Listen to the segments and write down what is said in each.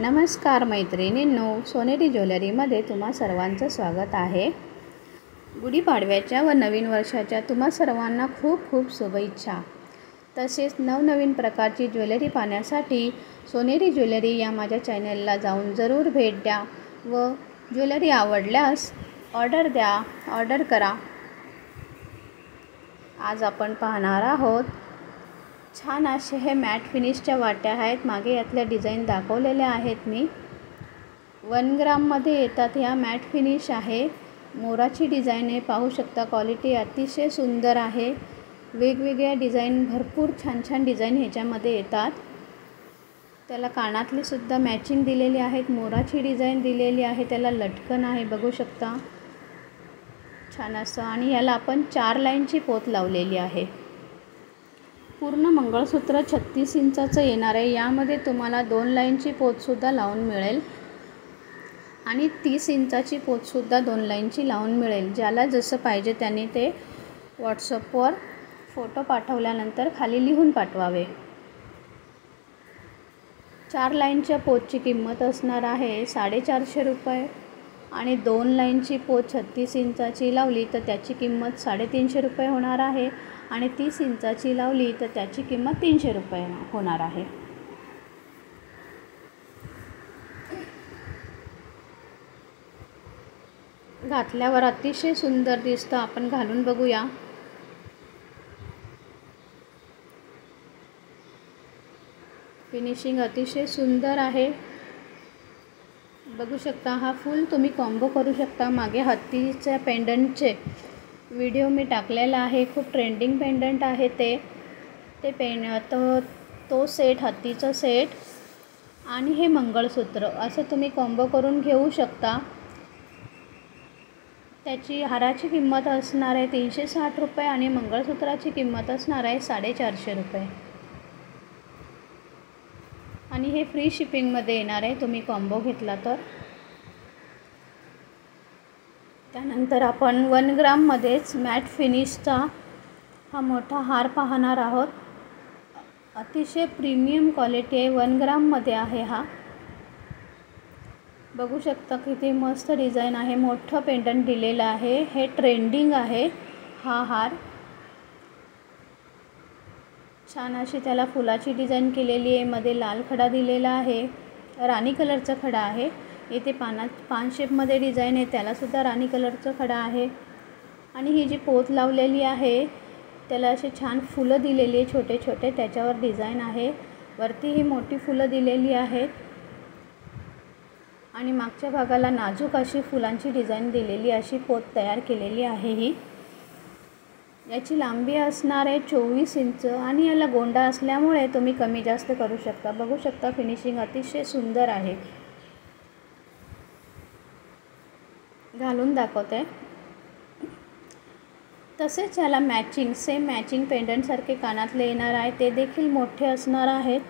नमस्कार मैत्रिणींनो, सोनेरी ज्वेलरीमध्ये तुम्हा सर्वांचं स्वागत आहे। गुढीपाडव्याच्या व नवीन वर्षाच्या तुम्हा सर्वांना खूप खूप शुभेच्छा। तसेच नवनवीन प्रकारची ज्वेलरी पाहण्यासाठी सोनेरी ज्वेलरी या माझ्या चॅनलला जाऊन जरूर भेट द्या व ज्वेलरी आवडल्यास ऑर्डर करा। आज आपण पाहणार आहोत छान असे हे मॅट फिनिशच्या वाट्या आहेत। मागे यातल्या डिझाईन दाखवलेल्या आहेत मी। 1 ग्राममध्ये येतात। ह्या मॅट फिनिश आहे। मोराची डिझाईन आहे, पाहू शकता। क्वालिटी अतिशय सुंदर आहे। वेगवेगळ्या डिझाईन, भरपूर छान छान डिझाईन ह्याच्यामध्ये येतात। त्याला कानातले सुद्धा मॅचिंग दिलेली आहेत। मोराची डिझाईन दिलेली आहे, त्याला लटकन आहे, बघू शकता छान असं। आणि याला आपण 4 लाईनची पोत लावलेली आहे। पूर्ण मंगळसूत्र 36 इंचाचं येणार आहे। यामध्ये तुम्हाला 2 लाईनची पोतसुद्धा लावून मिळेल आणि 30 इंचाची पोतसुद्धा 2 लाईनची लावून मिळेल। ज्याला जसं पाहिजे त्याने ते व्हॉट्सअपवर फोटो पाठवल्यानंतर खाली लिहून पाठवावे। 4 लाईनच्या पोतची किंमत असणार आहे 450 रुपये आणि 2 लाईनची पोत 36 इंचाची लावली तर त्याची किंमत 350 रुपये होणार आहे आणि 30 इंचाची लावली तर त्याची किंमत 300 रुपये होणार आहे। घातल्यावर अतिशय सुंदर दिसतं। आपण घालून बघूया। फिनिशिंग अतिशय सुंदर आहे, बघू शकता। हा फुल तुम्ही कॉम्बो करू शकता। मागे हत्तीच्या पेंडंटचे व्हिडिओ मी टाकलेला आहे। खूप ट्रेंडिंग पेंडंट आहे तो सेट, हत्तीचा सेट आणि हे मंगळसूत्र असं तुम्ही कॉम्बो करून घेऊ शकता। त्याची हाराची किंमत असणार आहे 360 रुपये आणि मंगळसूत्राची किंमत असणार आहे 450 रुपये आणि हे फ्री शिपिंगमध्ये येणार आहे तुम्ही कॉम्बो घेतला तर। त्यानंतर आपण 1 ग्राममध्येच मॅट फिनिशचा हा मोठा हार पाहणार आहोत। अतिशय प्रीमियम क्वालिटी आहे, 1 ग्राममध्ये आहे हा। बघू शकता किती मस्त डिझाईन आहे। मोठं पेंडंट दिलेलं आहे, हे ट्रेंडिंग आहे हा हार। छान अशी त्याला फुलाची डिझाईन केलेली आहे। मध्ये लाल खडा दिलेला आहे, राणी कलरचा खडा आहे। इथे पान शेपमध्ये डिझाईन आहे, त्याला सुद्धा राणी कलरचा खडा आहे। आणि ही जी पोत लावलेली आहे त्याला असे छान फुलं दिलेली आहे, छोटे छोटे त्याच्यावर डिझाईन आहे। वरती ही मोठी फुलं दिलेली आहेत आणि मागच्या भागाला नाजूक अशी फुलांची डिझाईन दिलेली अशी पोत तयार केलेली आहे ही। याची लांबी असणार आहे 24 इंच आणि याला गोंडा असल्यामुळे तुम्ही कमी जास्त करू शकता। बघू शकता फिनिशिंग अतिशय सुंदर आहे। घालून दाखवते। तसेच याला सेम मॅचिंग पेंडंटसारखे कानातले येणार आहे, ते देखील मोठे असणार आहेत।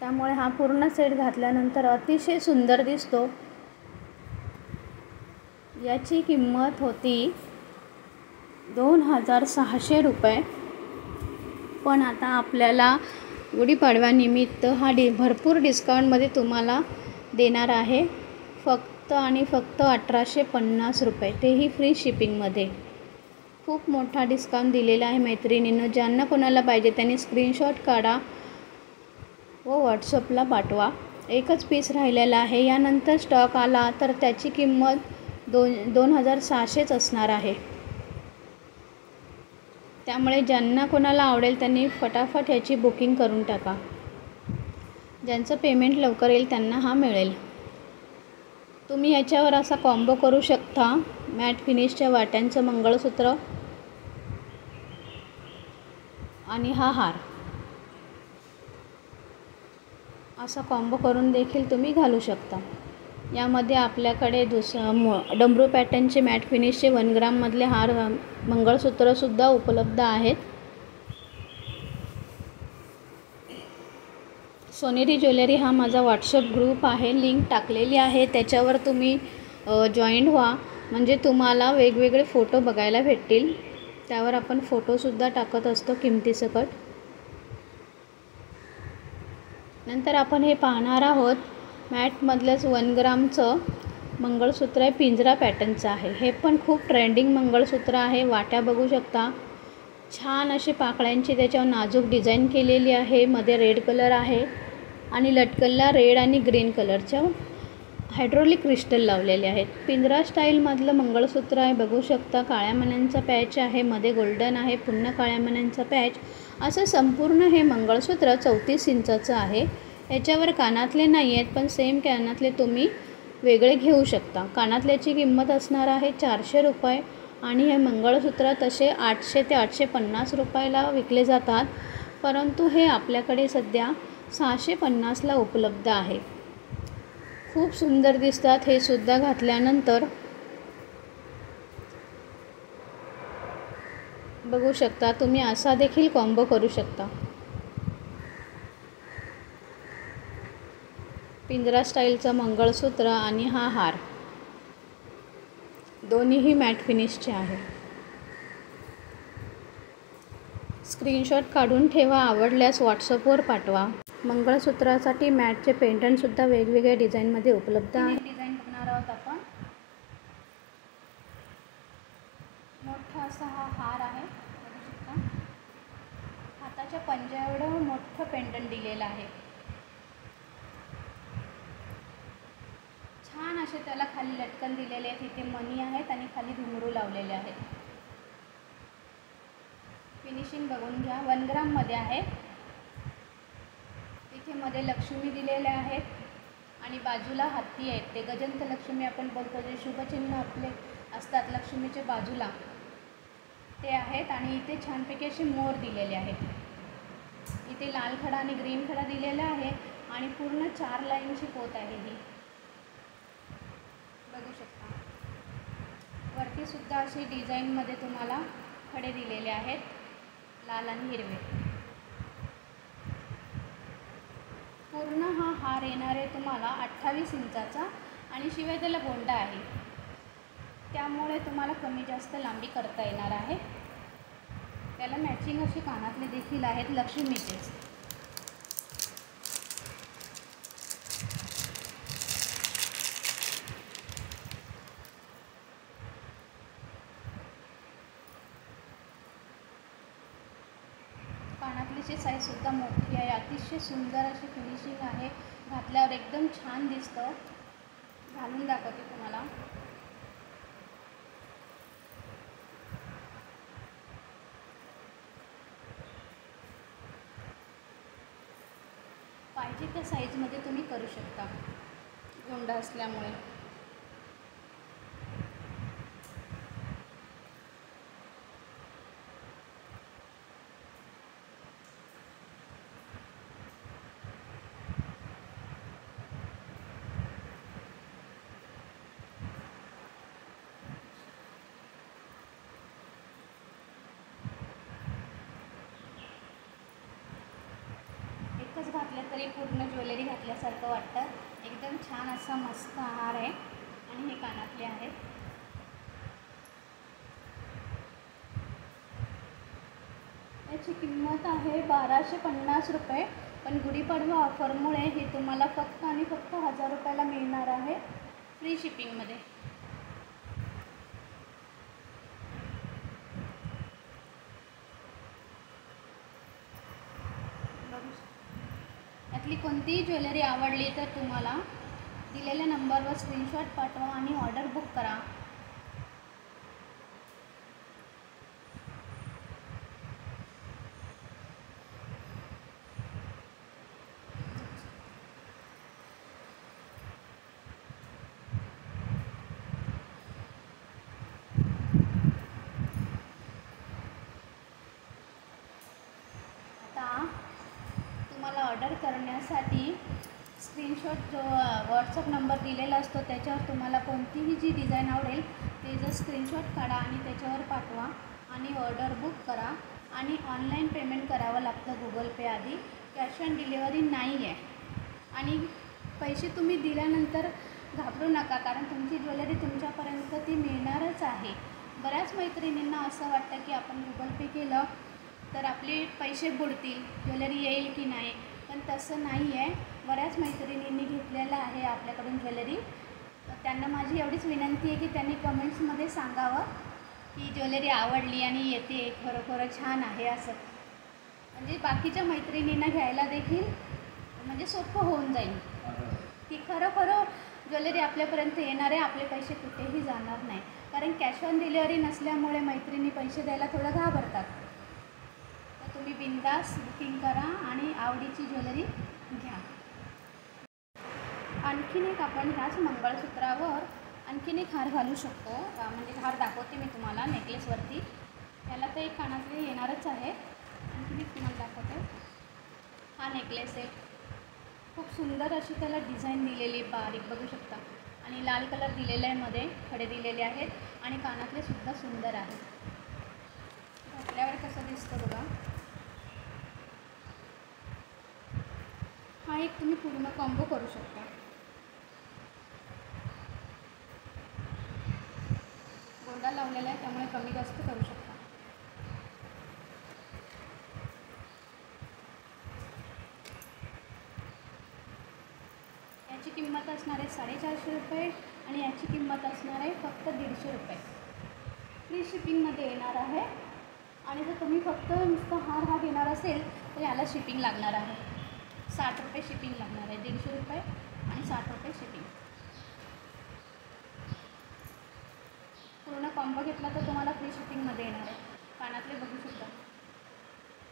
त्यामुळे हा पूर्ण सेट घातल्यानंतर अतिशय सुंदर दिसतो। याची किंमत होती 2600 रुपये, पण आता आपल्याला गुढीपाडव्यानिमित्त हा भरपूर डिस्काउंटमध्ये तुम्हाला देणार आहे। फक्त आणि फक्त 1850 रुपये, तेही फ्री शिपिंगमध्ये। खूप मोठा डिस्काउंट दिलेला आहे मैत्रिणींनो। ज्यांना कोणाला पाहिजे त्यांनी स्क्रीनशॉट काढा व व्हॉट्सअपला पाठवा। एकच पीस राहिलेला आहे, यानंतर स्टॉक आला तर त्याची किंमत 2600च असणार आहे। त्यामुळे ज्यांना कोणाला आवडेल त्यांनी फटाफट याची बुकिंग करून टाका। ज्यांचं पेमेंट लवकर येईल त्यांना हा मिळेल। तुम्ही याच्यावर असा कॉम्बो करू शकता, मॅट फिनिशच्या वाट्यांचं मंगळसूत्र आणि हा हार असा कॉम्बो करून देखील तुम्ही घालू शकता। यामध्ये आपल्याकडे डमरू पॅटर्नचे मॅट फिनिशचे 1 ग्राममधले हार मंगळसूत्रसुद्धा उपलब्ध आहेत। सोनेरी ज्वेलरी हा माझा व्हॉट्सअप ग्रुप आहे, लिंक टाकलेली आहे, त्याच्यावर तुम्ही जॉईंट व्हा म्हणजे तुम्हाला वेगवेगळे फोटो बघायला भेटतील। त्यावर आपण फोटोसुद्धा टाकत असतो किमतीसकट। नंतर आपण हे पाहणार आहोत मॅटमधलंच 1 ग्रामचं मंगळसूत्र आहे, पिंजरा पॅटर्नचं आहे. हे पण खूप ट्रेंडिंग मंगळसूत्र आहे. वाट्या बघू शकता, छान अशी पाकळ्यांची त्याच्यावर नाजूक डिझाईन केलेली आहे. मध्ये रेड कलर आहे आणि लटकनला रेड आणि ग्रीन कलरच्या हायड्रोलिक क्रिस्टल लावलेले आहेत. पिंजरा स्टाईलमधलं मंगळसूत्र आहे, बघू शकता. काळ्या मण्यांचा पॅच आहे, मध्ये गोल्डन आहे, पुन्हा काळ्या मण्यांचा पॅच. असं संपूर्ण हे मंगळसूत्र 34 इंचाचं आहे. याच्यावर कानातले नाही आहेत, पण सेम कानातले तुम्ही वेगळे घेऊ शकता. कानातल्याची किंमत असणार आहे 400 रुपये आणि हे मंगळसूत्र तसे 800 ते 850 रुपयाला विकले जातात, परंतु हे आपल्याकडे सध्या 650ला उपलब्ध आहे. खूप सुंदर दिसतात हे सुद्धा घातल्यानंतर. बघू शकता तुम्ही, असा देखील कॉम्बो करू शकता. पिंजरा स्टाईलचं मंगळसूत्र आणि हा हार दोन्हीही मॅट फिनिशचे आहे. स्क्रीनशॉट काढून ठेवा, आवडल्यास व्हॉट्सअपवर पाठवा. मंगळसूत्रासाठी मॅटचे पेंडंटसुद्धा वेगवेगळ्या डिझाईनमध्ये उपलब्ध आहे. डिझाईन बघणार आहोत आपण. मोठा असा हा हार आहे, बघू शकता. हाताच्या पंजा एवढं मोठं पेंडंट दिलेलं आहे. छान असे त्याला खाली लटकन दिलेले आहेत. इथे मणी आहेत आणि खाली घुंगरू लावलेले आहेत. फिनिशिंग बघून घ्या. 1 ग्राममध्ये आहे. इथे मध्ये लक्ष्मी दिलेल्या आहेत आणि बाजूला हत्ती आहेत. ते गजंत लक्ष्मी आपण बोलतो, जे शुभचिन्ह आपले असतात लक्ष्मीच्या बाजूला, ते आहेत. आणि इथे छानपैकी असे मोर दिलेले आहेत. इथे लाल खडा आणि ग्रीन खडा दिलेला आहे आणि पूर्ण 4 लाईनची पोत आहे ही, बघू शकता. वरती सुद्धा अशी डिझाईनमध्ये तुम्हाला खडे दिलेले आहेत, लाल आणि हिरवे. पूर्ण हा हार येणार आहे तुम्हाला 28 इंचाचा आणि शिवाय त्याला गोंडा आहे, त्यामुळे तुम्हाला कमी जास्त लांबी करता येणार आहे. त्याला मॅचिंग अशी कानातले देखील आहेत लक्ष्मीचेच. कानातलीची साईजसुद्धा मोठी आहे. अतिशय सुंदर अशी फिनिशिंग आहे. घातल्यावर एकदम छान दिसतं. घालून दाखवते तुम्हाला. पाहिजे त्या साईजमध्ये तुम्ही करू शकता, गोंडा असल्यामुळे. एकच घातलं तरी पूर्ण ज्वेलरी घातल्यासारखं वाटतं. एकदम छान असा मस्त हार आहे आणि हे कानातले आहेत. याची किंमत आहे 1250 रुपये, पण गुढीपाडवा ऑफरमुळे हे तुम्हाला फक्त आणि फक्त 1000 रुपयाला मिळणार आहे, फ्री शिपिंगमध्ये. यातली कोणतीही ज्वेलरी आवडली तर तुम्हाला दिलेल्या नंबरवर स्क्रीनशॉट पाठवा आणि ऑर्डर बुक करा. तुम्हाला ऑर्डर करण्यासाठी स्क्रीनशॉट जो व्हॉट्सअप नंबर दिलेला असतो त्याच्यावर तुम्हाला कोणतीही जी डिझाईन आवडेल ते जर स्क्रीनशॉट काढा आणि त्याच्यावर पाठवा आणि ऑर्डर बुक करा. आणि ऑनलाईन पेमेंट करावं लागतं गुगल पे आधी, कॅश ऑन डिलिव्हरी नाही आहे. आणि पैसे तुम्ही दिल्यानंतर घाबरू नका, कारण तुमची ज्वेलरी तुमच्यापर्यंत ती मिळणारच आहे. बऱ्याच मैत्रिणींना असं वाटतं की आपण गुगल पे केलं तर आपले पैसे बुडतील, ज्वेलरी येईल की नाही, पण तसं नाही आहे. बऱ्याच मैत्रिणींनी घेतलेलं आहे आपल्याकडून ज्वेलरी. तर त्यांना माझी एवढीच विनंती आहे की त्यांनी कमेंट्समध्ये सांगावं की ज्वेलरी आवडली आणि येते खरोखर छान आहे असं. म्हणजे बाकीच्या मैत्रिणींना घ्यायला देखील म्हणजे सोपं होऊन जाईल की खरं ज्वेलरी आपल्यापर्यंत येणार आहे, आपले पैसे कुठेही जाणार नाही. कारण कॅश ऑन डिलिव्हरी नसल्यामुळे मैत्रिणी पैसे द्यायला थोडं घाबरतात. तर तुम्ही बिनधास्त बुकिंग करा आणि आवडीची ज्वेलरी घ्या. आणखीन एक आपण ह्याच मंगळसूत्रावर आणखीन एक हार घालू शकतो. म्हणजे हार दाखवते मी तुम्हाला नेकलेसवरती. त्याला तर एक कानातले येणारच आहे. आणखीन एक तुम्हाला दाखवते. हा नेकलेस आहे. खूप सुंदर अशी त्याला डिझाईन दिलेली बारीक बघू शकता. आणि लाल कलर दिलेला आहे, मध्ये खडे दिलेले आहेत आणि कानातले सुद्धा सुंदर आहेत. घातल्यावर कसं दिसतं बघा. हा एक तुम्ही पूर्ण कॉम्बो करू शकता. गोंडा लावलेला आहे त्यामुळे कमी जास्त करू शकता. याची किंमत असणार आहे 450 रुपये आणि याची किंमत असणार आहे फक्त 150 रुपये. फ्री शिपिंगमध्ये येणार आहे. आणि जर तुम्ही फक्त नुसतं हार हा घेणार असेल तर याला शिपिंग लागणार आहे. 60 रुपये शिपिंग लागणार आहे. 150 रुपये आणि 60 रुपये शिपिंग. पूर्ण कॉम्बो घेतला तर तुम्हाला फ्री शिपिंगमध्ये येणार आहे. कानातले बघू शकता.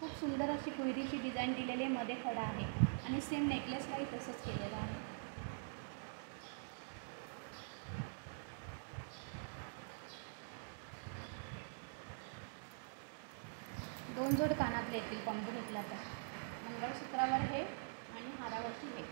खूप सुंदर अशी कोयरीची डिझाईन दिलेली आहे, मध्ये खडा आहे आणि सेम नेकलेसलाही तसंच केलेलं आहे. 2 जोड कानातले येतील कॉम्बो घेतला तर. मंगळसूत्रावर हे आणि हारावरती हे.